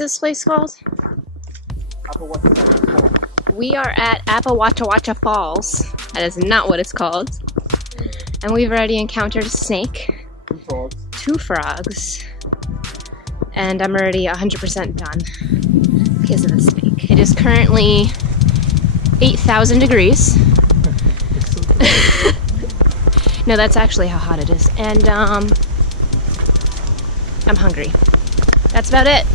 this place called? We are at Appawachawacha Falls. That is not what it's called. And we've already encountered a snake. 2 frogs. And I'm already 100% done because of the snake. It is currently 8,000 degrees. No, that's actually how hot it is. And I'm hungry. That's about it.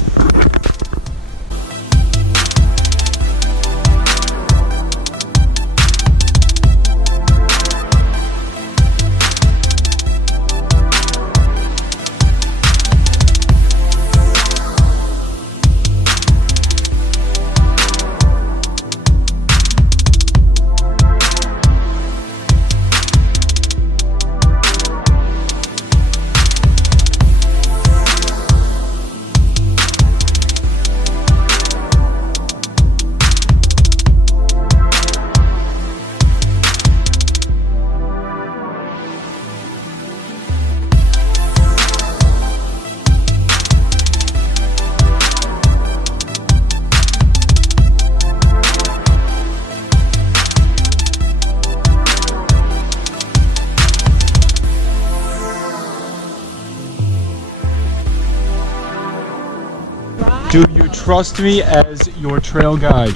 Do you trust me as your trail guide,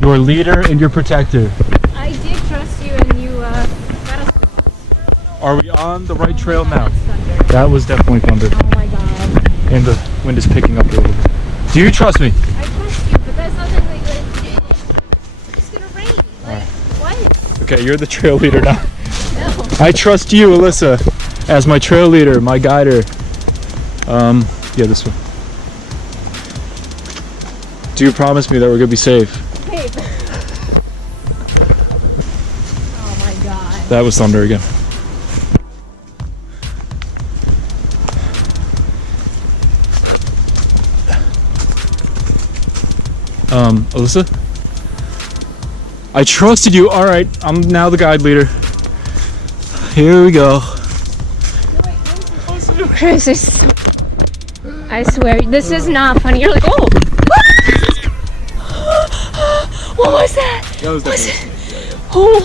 your leader and your protector? I did trust you and you got us. Are we on the right trail now? That was definitely thunder. Oh my god. And the wind is picking up a little bit. Do you trust me? I trust you, but that's nothing like it's gonna rain. Like, what? Okay, you're the trail leader now. No. I trust you, Alyssa, as my trail leader, my guider. Yeah, this one. Do you promise me that we're gonna be safe? Safe. Oh my god. That was thunder again. Alyssa? I trusted you. All right, I'm now the guide leader. Here we go. Chris is so... I swear, this is not funny. You're like, oh! What was that? That was definitely Oh!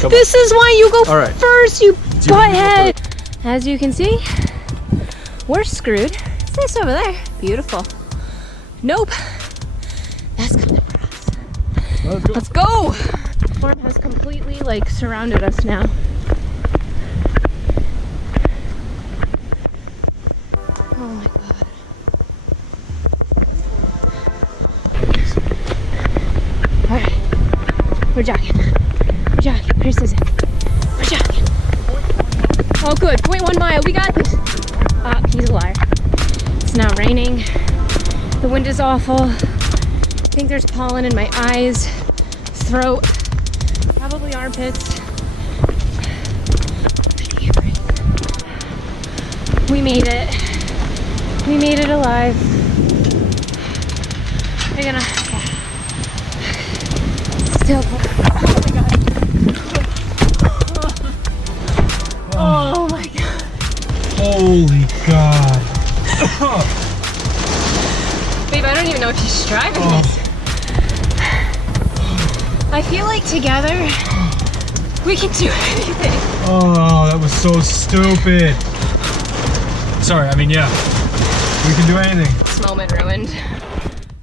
Come This is why you go All right. first, you Do you want me to go butthead! As you can see, we're screwed. It's nice over there. Beautiful. Nope. That's coming for us. Let's go! The storm has completely like surrounded us now. Oh my god. Alright. We're jogging. We're jogging. Chris is in. We're jogging. Oh good. 0.1 mile. We got this. He's a liar. It's now raining. The wind is awful. I think there's pollen in my eyes, throat, probably armpits. We made it. We made it alive. We're gonna still. Oh my god. Holy God. Babe, I don't even know if she's driving this. I feel like together we can do anything. Oh, that was so stupid. Sorry, I mean, yeah. We can do anything. This moment ruined.